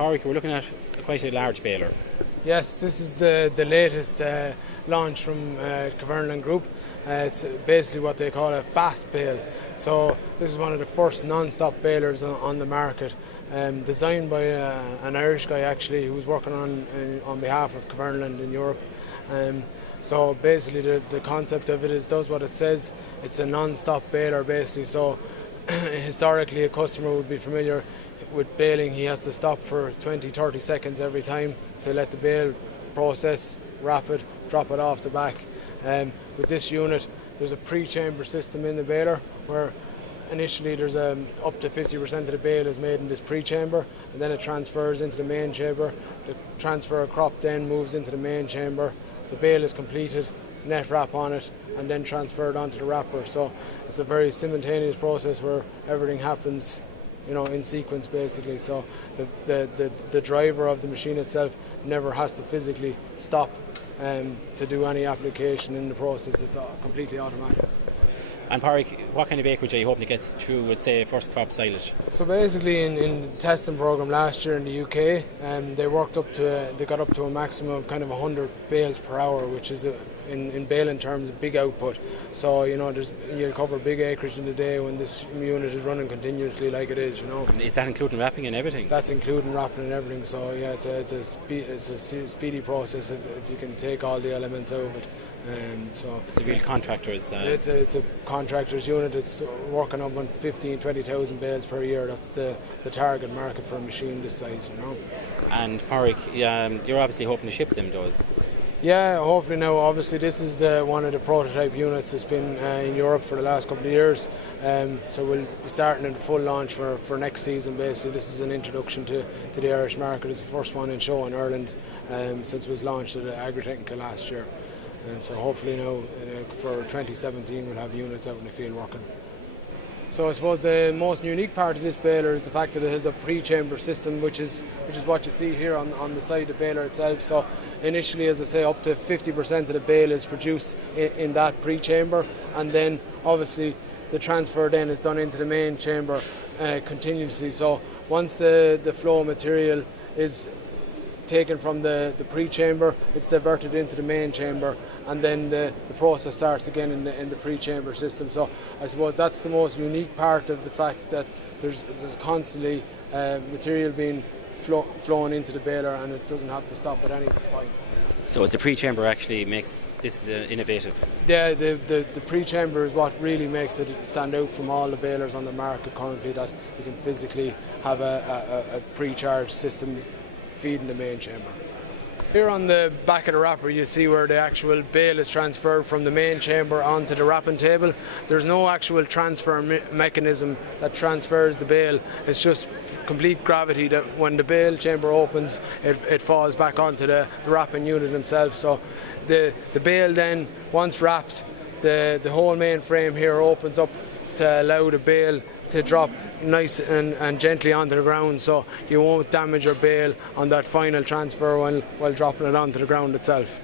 Padraig, we're looking at quite a large baler. Yes, this is the latest launch from Kverneland Group. It's basically what they call a fast bale. So this is one of the first non-stop balers on the market, designed by an Irish guy actually who was working on behalf of Kverneland in Europe. So basically the concept of it is does what it says. It's a non-stop baler basically. So historically a customer would be familiar with baling. He has to stop for 20-30 seconds every time to let the bale process, wrap it, drop it off the back. With this unit there's a pre-chamber system in the baler where initially there's up to 50% of the bale is made in this pre-chamber, and then it transfers into the main chamber. The transfer of crop then moves into the main chamber. The bale is completed, net wrap on it, and then transferred onto the wrapper. So it's a very simultaneous process where everything happens, in sequence basically. So the driver of the machine itself never has to physically stop to do any application in the process. It's completely automatic. And Padraig, what kind of acreage are you hoping to get through with, say, first crop silage? So basically, in the testing program last year in the UK, they got up to a maximum of kind of 100 bales per hour, which is in baling terms a big output. So you'll cover big acreage in the day when this unit is running continuously like it is. And is that including wrapping and everything? That's including wrapping and everything. So yeah, it's a speedy process if you can take all the elements out of it. So it's a real contractor's. It's a contractor's unit. It's working up on 20,000 bales per year. That's the target market for a machine this size. And Padraig, you're obviously hoping to ship them, those. Yeah, hopefully now. Obviously, this is one of the prototype units that's been in Europe for the last couple of years. So we'll be starting in the full launch for next season. Basically, this is an introduction to the Irish market. It's the first one in show in Ireland since it was launched at Agritechnica last year. So hopefully now for 2017 we'll have units out in the field working. So I suppose the most unique part of this baler is the fact that it has a pre-chamber system, which is what you see here on the side of the baler itself. So initially, as I say, up to 50% of the bale is produced in that pre-chamber, and then obviously the transfer then is done into the main chamber continuously. So once the flow material is taken from the pre-chamber, it's diverted into the main chamber, and then the process starts again in the pre-chamber system. So I suppose that's the most unique part of the fact that there's constantly material being flowing into the baler, and it doesn't have to stop at any point. So the pre-chamber actually makes this innovative? Yeah, the pre-chamber is what really makes it stand out from all the balers on the market currently, that you can physically have a pre-charged system feeding the main chamber. Here on the back of the wrapper you see where the actual bale is transferred from the main chamber onto the wrapping table. There's no actual transfer mechanism that transfers the bale. It's just complete gravity that when the bale chamber opens it falls back onto the wrapping unit themselves. So the bale then, once wrapped, the whole main frame here opens up to allow the bale to drop nice and gently onto the ground, so you won't damage your bale on that final transfer while dropping it onto the ground itself.